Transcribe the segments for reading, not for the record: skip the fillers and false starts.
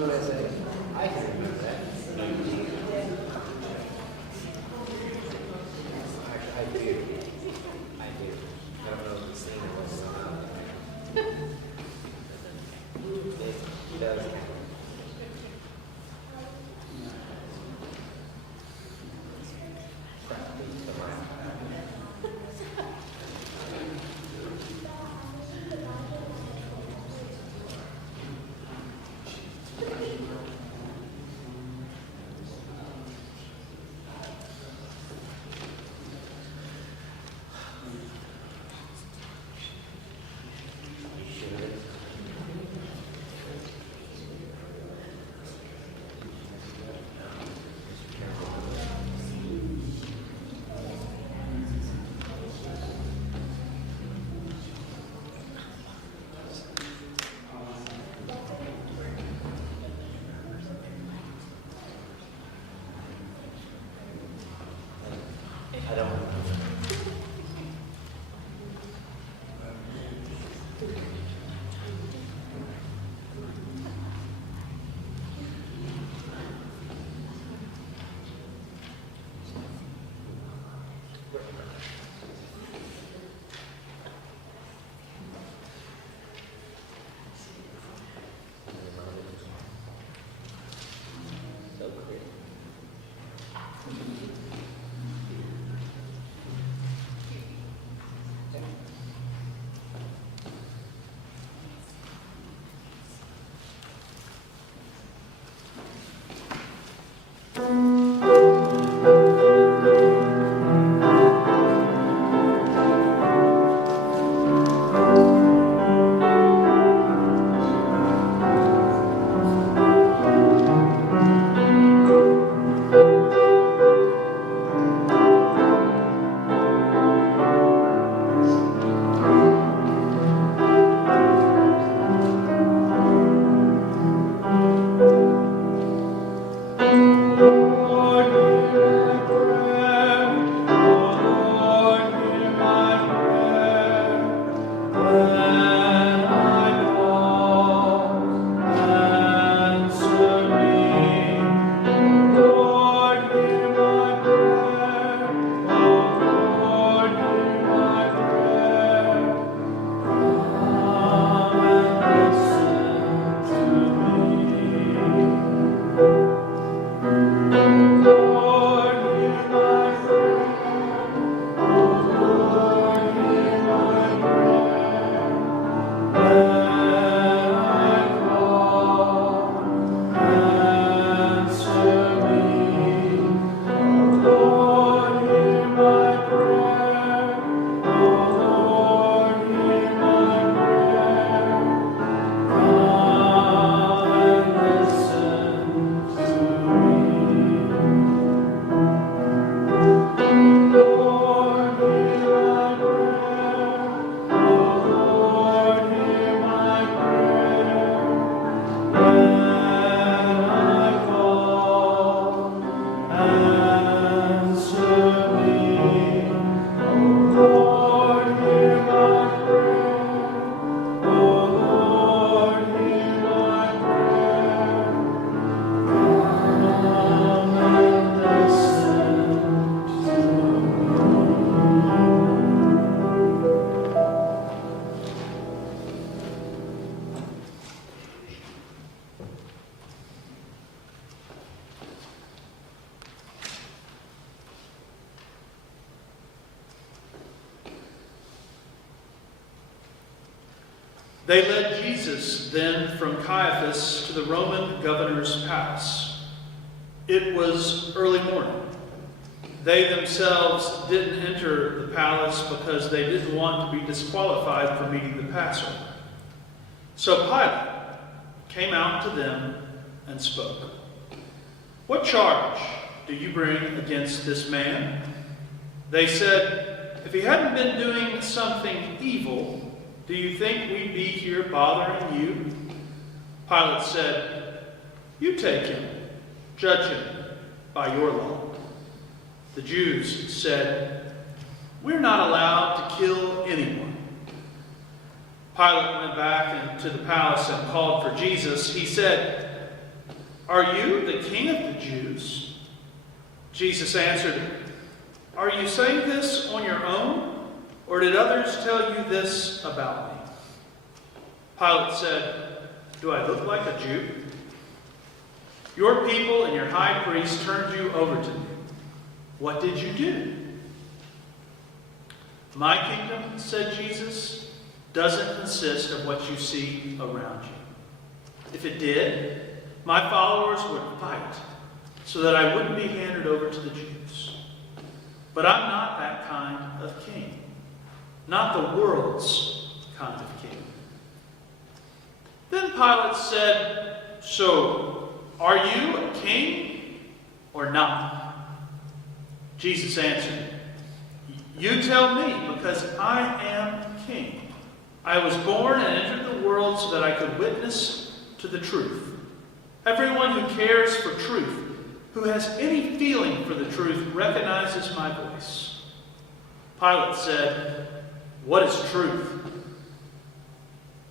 what I say? I can remember that. I do. I don't know if the scene was not. It does. I don't know. So clear. They led Jesus then from Caiaphas to the Roman governor's palace. It was early morning. They themselves didn't enter the palace because they didn't want to be disqualified from eating the Passover. So Pilate came out to them and spoke. "What charge do you bring against this man?" They said, "If he hadn't been doing something evil, do you think we'd be here bothering you?" Pilate said, "You take him, judge him by your law." The Jews said, "We're not allowed to kill anyone." Pilate went back into the palace and called for Jesus. He said, "Are you the king of the Jews?" Jesus answered, "Are you saying this on your own, or did others tell you this about me?" Pilate said, "Do I look like a Jew? Your people and your high priest turned you over to me. What did you do?" "My kingdom," said Jesus, "doesn't consist of what you see around you. If it did, my followers would fight so that I wouldn't be handed over to the Jews. But I'm not that kind of king, not the world's kind of king." Then Pilate said, "So, are you a king or not?" Jesus answered, "You tell me, because I am king. I was born and entered the world so that I could witness to the truth. Everyone who cares for truth, who has any feeling for the truth, recognizes my voice." Pilate said, "What is truth?"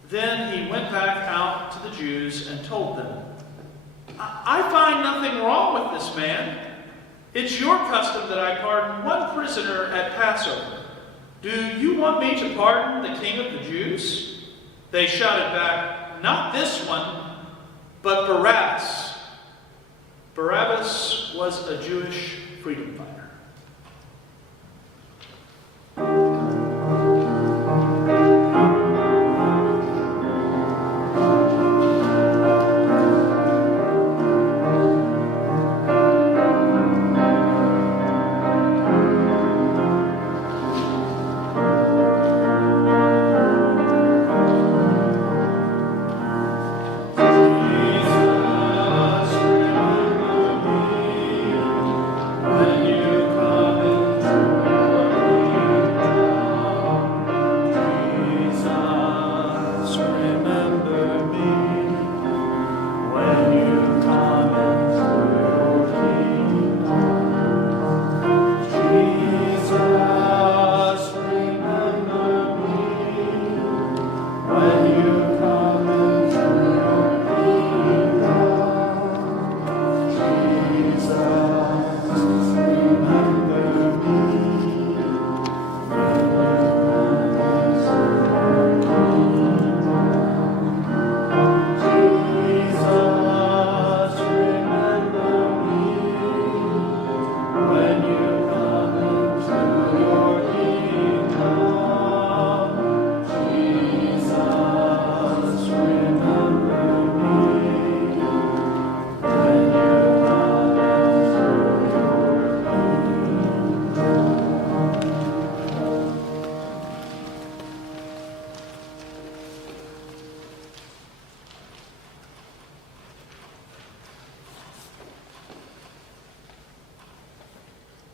Then he went back out to the Jews and told them, I find nothing wrong with this man. It's your custom that I pardon one prisoner at Passover. Do you want me to pardon the king of the Jews?" They shouted back, "Not this one, but Barabbas." Barabbas was a Jewish freedom fighter.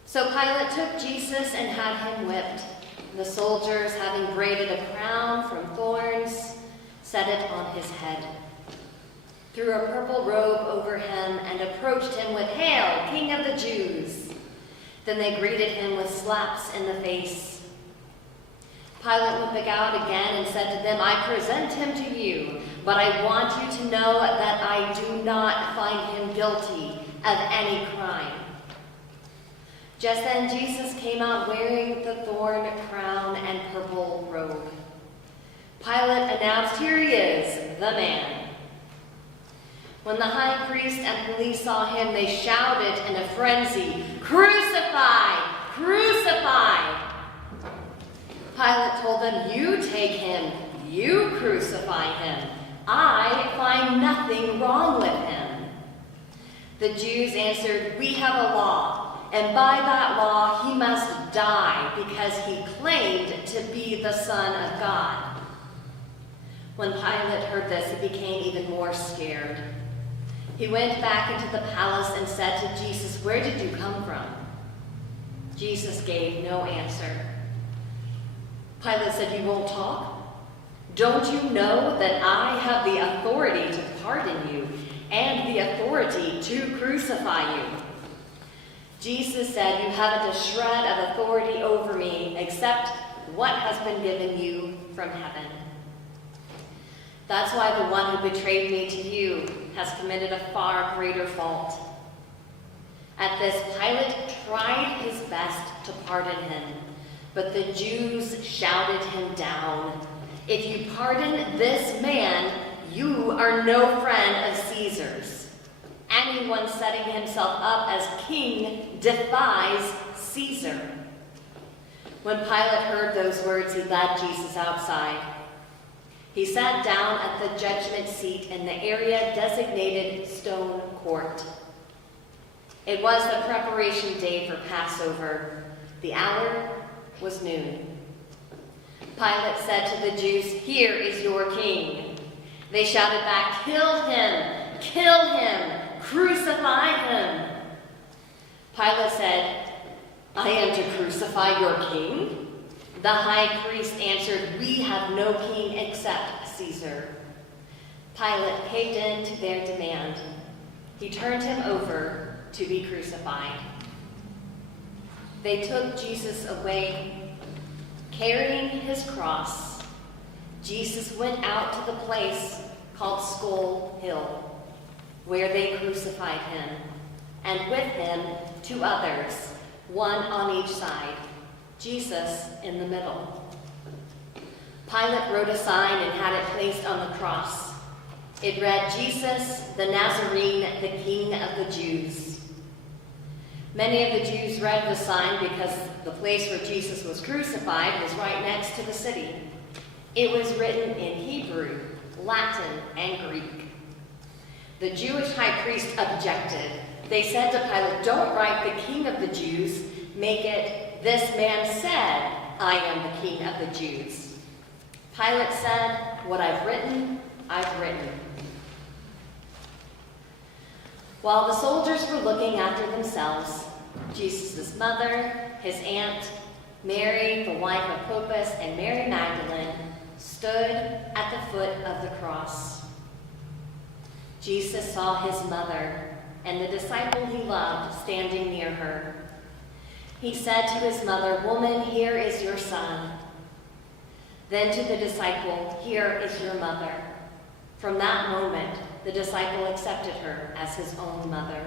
So Pilate took Jesus and had him whipped. The soldiers, having braided a crown from thorns, set it on his head, threw a purple robe over him, and approached him with, "Hail, King of the Jews!" Then they greeted him with slaps in the face. Pilate went back out again and said to them, "I present him to you, but I want you to know that I do not find him guilty of any crime." Just then Jesus came out wearing the thorn crown and purple robe. Pilate announced, "Here he is, the man." When the high priest and police saw him, they shouted in a frenzy, "Crucify! Crucify!" Pilate told them, "You take him, you crucify him. I find nothing wrong with him." The Jews answered, "We have a law, and by that law he must die because he claimed to be the Son of God." When Pilate heard this, he became even more scared. He went back into the palace and said to Jesus, "Where did you come from?" Jesus gave no answer. Pilate said, "You won't talk? Don't you know that I have the authority to pardon you and the authority to crucify you?" Jesus said, "You haven't a shred of authority over me except what has been given you from heaven." That's why the one who betrayed me to you has committed a far greater fault." At this, Pilate tried his best to pardon him, but the Jews shouted him down. "If you pardon this man, you are no friend of Caesar's. Anyone setting himself up as king defies Caesar." When Pilate heard those words, he led Jesus outside. He sat down at the judgment seat in the area designated Stone Court. It was the preparation day for Passover. The hour was noon. Pilate said to the Jews, "Here is your king." They shouted back, "Kill him! Kill him! Crucify him!" Pilate said, "I am to crucify your king?" The high priest answered, "We have no king except Caesar." Pilate caved in to their demand. He turned him over to be crucified. They took Jesus away. Carrying his cross, Jesus went out to the place called Skull Hill, where they crucified him, and with him 2 others, one on each side, Jesus in the middle. Pilate wrote a sign and had it placed on the cross. It read, "Jesus the Nazarene, the King of the Jews." Many of the Jews read the sign because the place where Jesus was crucified was right next to the city. It was written in Hebrew, Latin, and Greek. The Jewish high priest objected. They said to Pilate, "Don't write the King of the Jews, make it, 'This man said, I am the King of the Jews.'" Pilate said, "What I've written, I've written." While the soldiers were looking after themselves, Jesus' mother, his aunt, Mary, the wife of Clopas, and Mary Magdalene stood at the foot of the cross. Jesus saw his mother and the disciple he loved standing near her. He said to his mother, "Woman, here is your son." Then to the disciple, "Here is your mother." From that moment, the disciple accepted her as his own mother.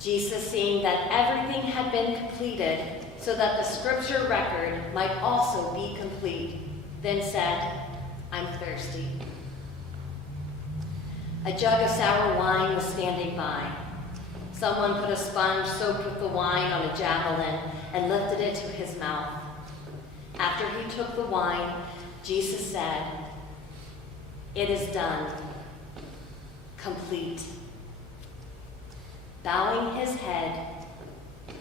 Jesus, seeing that everything had been completed so that the scripture record might also be complete, then said, "I'm thirsty." A jug of sour wine was standing by. Someone put a sponge soaked with the wine on a javelin and lifted it to his mouth. After he took the wine, Jesus said, "It is done. Complete." Bowing his head,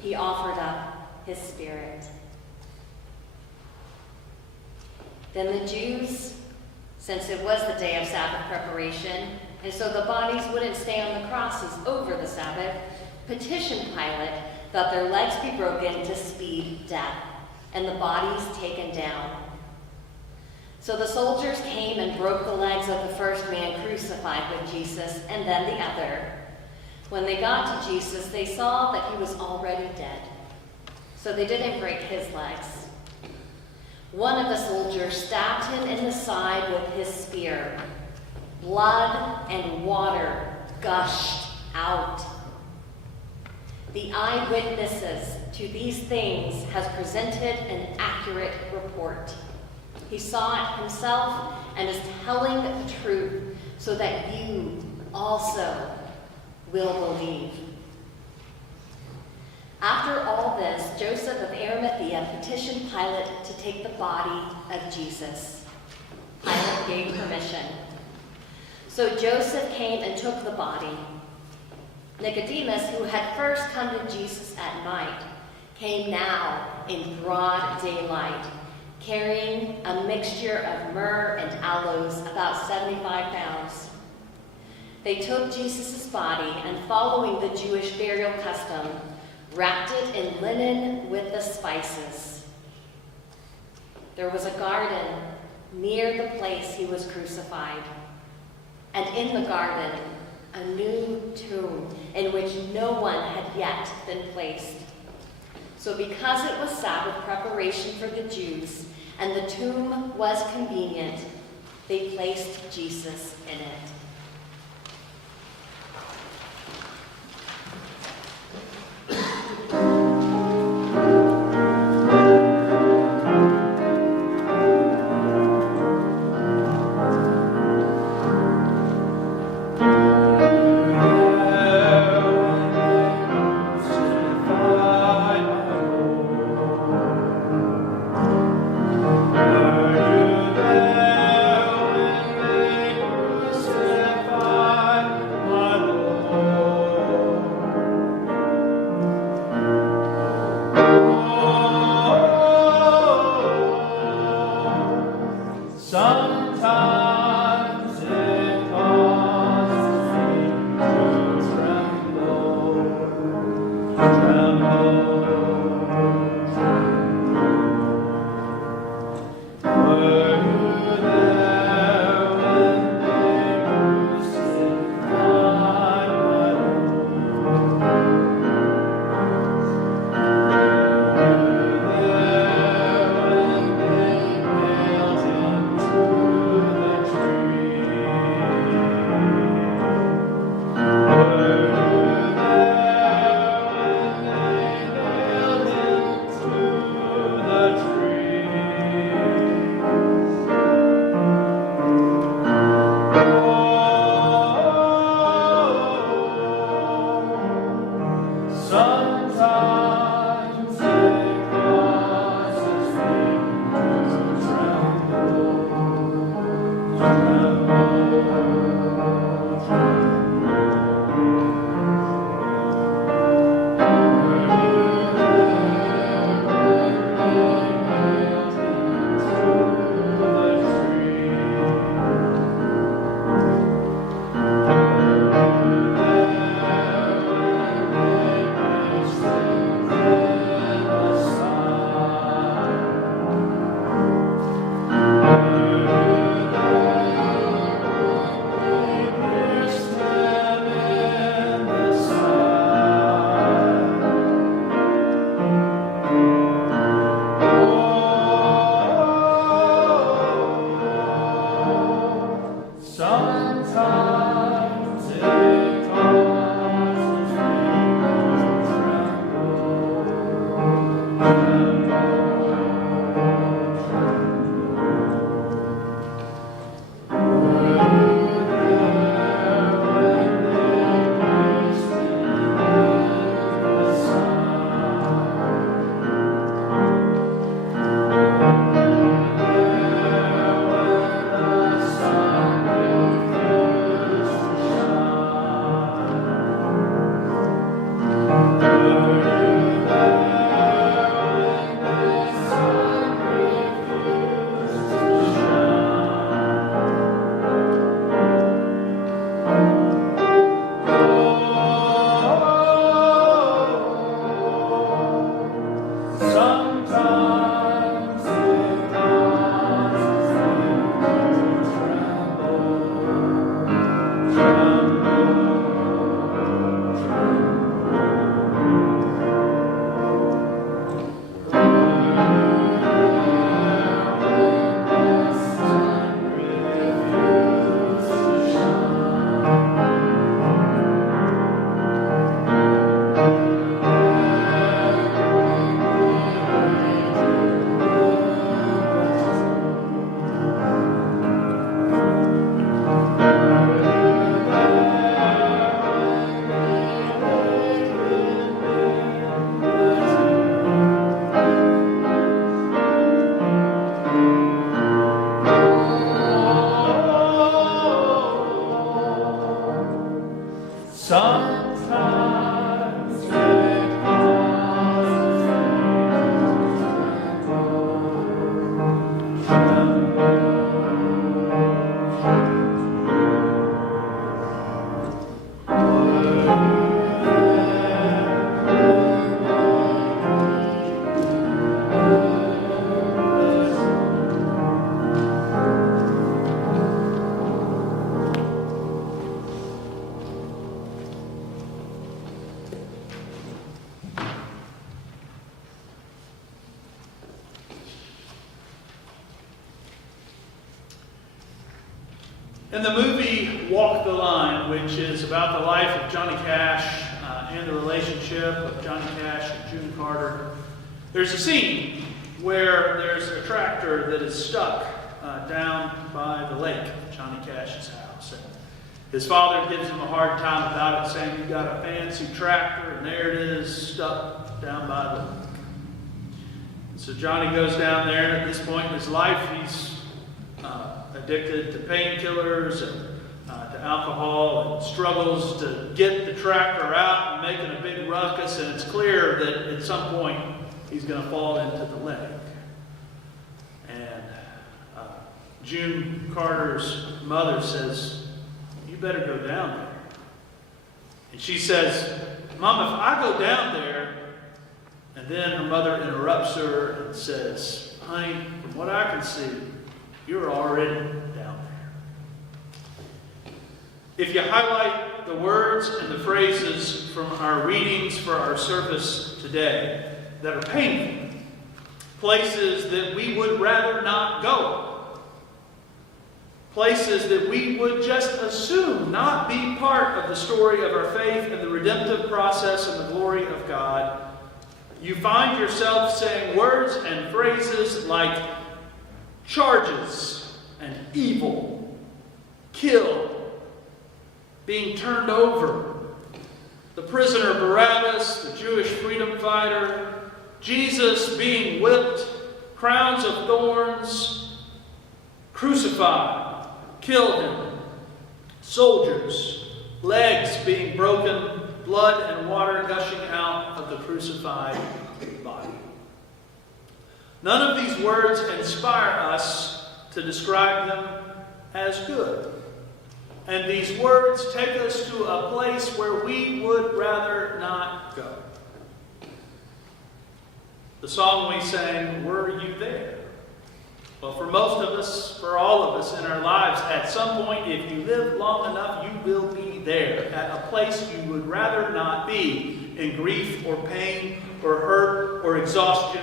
he offered up his spirit. Then the Jews, since it was the day of Sabbath preparation, and so the bodies wouldn't stay on the crosses over the Sabbath, petitioned Pilate that their legs be broken to speed death, and the bodies taken down. So the soldiers came and broke the legs of the first man crucified with Jesus, and then the other. When they got to Jesus, they saw that he was already dead, so they didn't break his legs. One of the soldiers stabbed him in the side with his spear. Blood and water gushed out. The eyewitnesses to these things has presented an accurate report. He saw it himself and is telling the truth so that you also will believe. After all this, Joseph of Arimathea petitioned Pilate to take the body of Jesus. Pilate gave permission. So Joseph came and took the body. Nicodemus, who had first come to Jesus at night, came now in broad daylight, carrying a mixture of myrrh and aloes, about 75 pounds. They took Jesus' body and, following the Jewish burial custom, wrapped it in linen with the spices. There was a garden near the place he was crucified, and in the garden, a new tomb in which no one had yet been placed. So because it was Sabbath preparation for the Jews, and the tomb was convenient, They placed Jesus in it. Sometimes it causes me to tremble, tremble. Were you there when they crucified my Sometimes it causes me to Sometimes it causes me to Sometimes it causes me to Sometimes it causes me to In the movie Walk the Line, which is about the life of Johnny Cash and the relationship of Johnny Cash and June Carter, there's a scene where there's a tractor that is stuck down by the lake of Johnny Cash's house. And his father gives him a hard time about it, saying, "You've got a fancy tractor, and there it is, stuck down by the lake." So Johnny goes down there, and at this point in his life, he's addicted to painkillers and to alcohol, and struggles to get the tractor out and making a big ruckus, and it's clear that at some point he's going to fall into the lake. And June Carter's mother says, "You better go down there." And she says, "Mom, if I go down there," and then her mother interrupts her and says, "Honey, from what I can see, you're already down there." If you highlight the words and the phrases from our readings for our service today that are painful, places that we would rather not go, places that we would just assume not be part of the story of our faith and the redemptive process and the glory of God, you find yourself saying words and phrases like charges and evil, killed, being turned over, the prisoner Barabbas, the Jewish freedom fighter, Jesus being whipped, crowns of thorns, crucified, killed him, soldiers, legs being broken, blood and water gushing out of the crucified body. None of these words inspire us to describe them as good. And these words take us to a place where we would rather not go. The song we sang, "Were You There?" Well, for most of us, for all of us in our lives, at some point, if you live long enough, you will be there at a place you would rather not be, in grief or pain or hurt or exhaustion.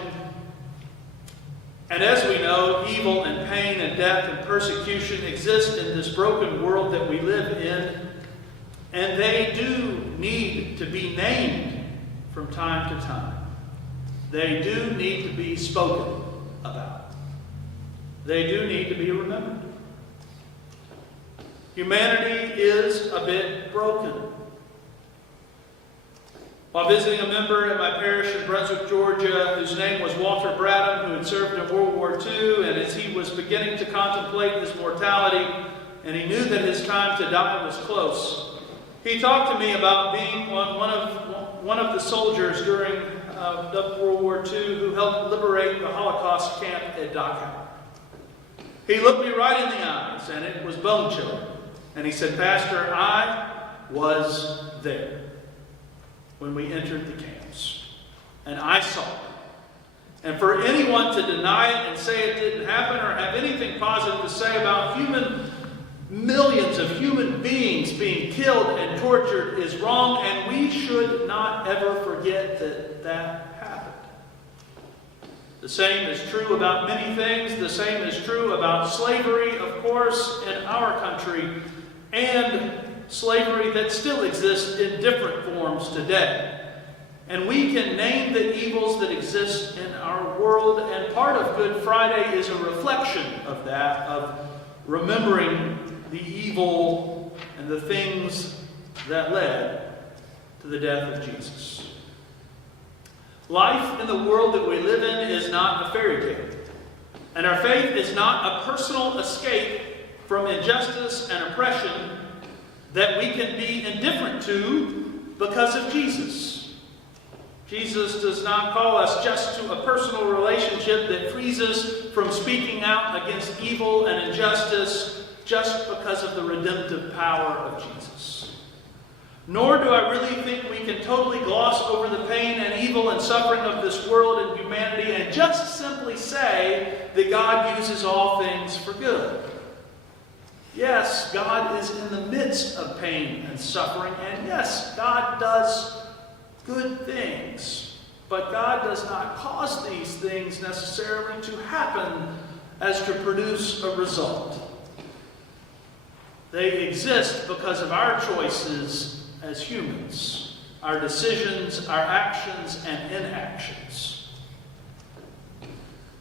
And as we know, evil and pain and death and persecution exist in this broken world that we live in, and they do need to be named from time to time. They do need to be spoken about. They do need to be remembered. Humanity is a bit broken. While visiting a member at my parish in Brunswick, Georgia, whose name was Walter Bradham, who had served in World War II, and as he was beginning to contemplate his mortality, and he knew that his time to die was close, he talked to me about being on one of the soldiers during World War II who helped liberate the Holocaust camp at Dachau. He looked me right in the eyes, and it was bone-chilling. And he said, "Pastor, I was there when we entered the camps, and I saw it. And for anyone to deny it and say it didn't happen or have anything positive to say about millions of human beings being killed and tortured is wrong, and we should not ever forget that happened." The same is true about many things. The same is true about slavery, of course, in our country, and slavery that still exists in different forms today. And we can name the evils that exist in our world, and part of Good Friday is a reflection of that, of remembering the evil and the things that led to the death of Jesus. Life in the world that we live in is not a fairy tale. And our faith is not a personal escape from injustice and oppression that we can be indifferent to because of Jesus. Jesus does not call us just to a personal relationship that frees us from speaking out against evil and injustice just because of the redemptive power of Jesus. Nor do I really think we can totally gloss over the pain and evil and suffering of this world and humanity and just simply say that God uses all things for good. Yes, God is in the midst of pain and suffering, and yes, God does good things. But God does not cause these things necessarily to happen as to produce a result. They exist because of our choices as humans, our decisions, our actions, and inactions.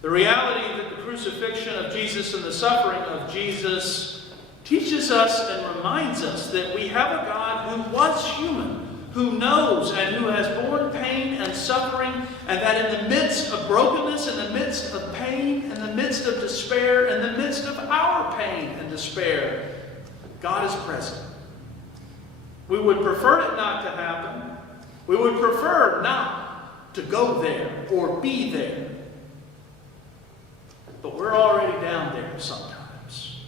The reality that the crucifixion of Jesus and the suffering of Jesus teaches us and reminds us that we have a God who was human, who knows and who has borne pain and suffering, and that in the midst of brokenness, in the midst of pain, in the midst of despair, in the midst of our pain and despair, God is present. We would prefer it not to happen. We would prefer not to go there or be there. But we're already down there sometimes.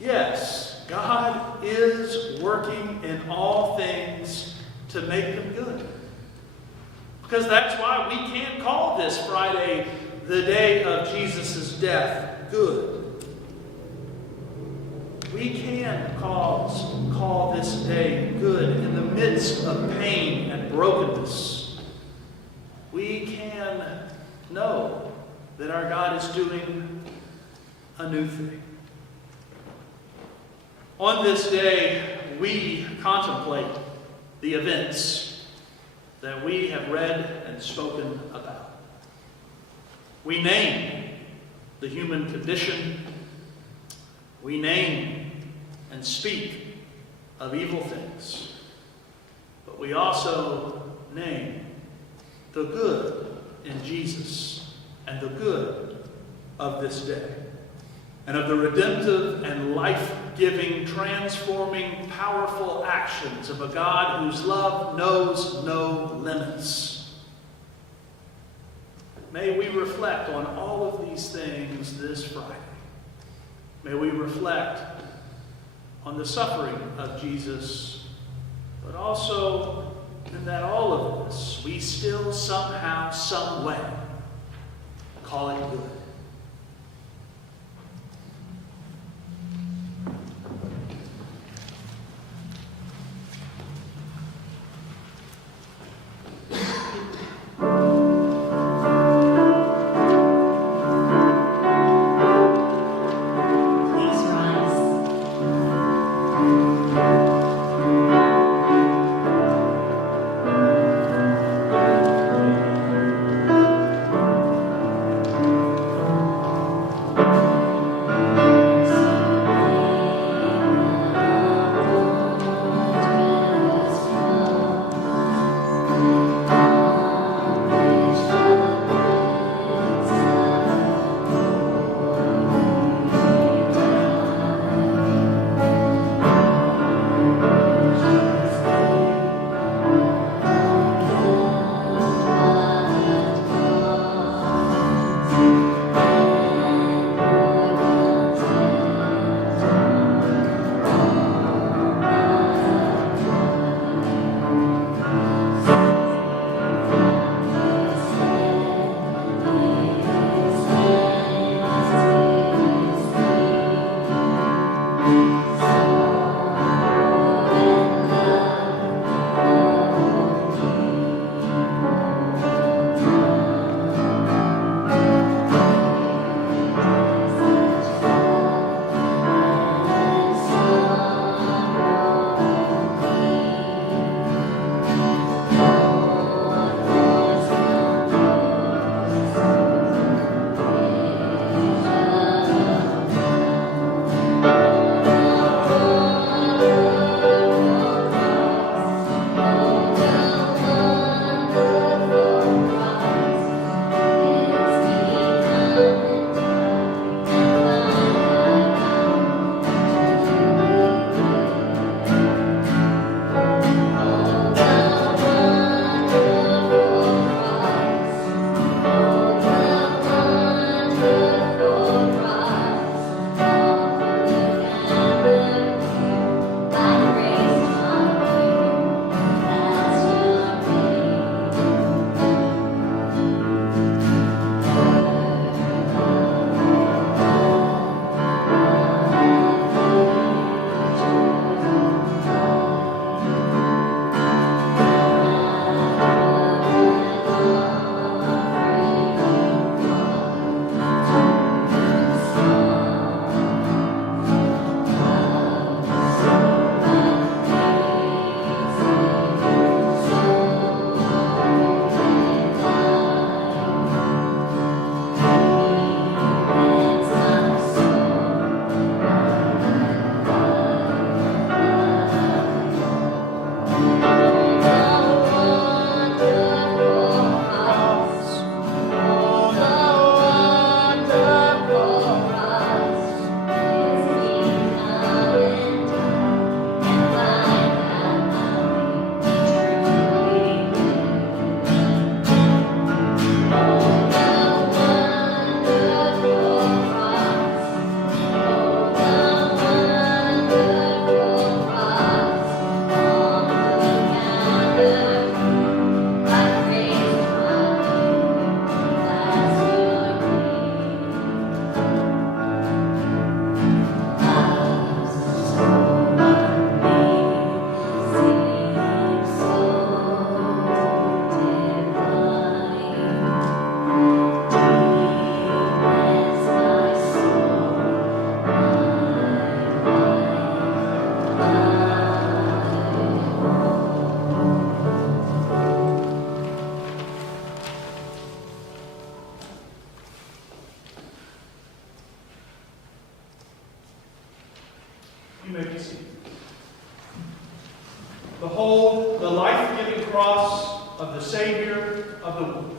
Yes, God is working in all things to make them good. Because that's why we can't call this Friday, the day of Jesus' death, good. We can call this day good in the midst of pain and brokenness. We can know that our God is doing a new thing. On this day, we contemplate the events that we have read and spoken about. We name the human condition. We name and speak of evil things. But we also name the good in Jesus and the good of this day, and of the redemptive and life-giving, transforming, powerful actions of a God whose love knows no limits. May we reflect on all of these things this Friday. May we reflect on the suffering of Jesus, but also in that all of us, we still somehow, some way, call it good. You may be seated. Behold the life-giving cross of the Savior of the world.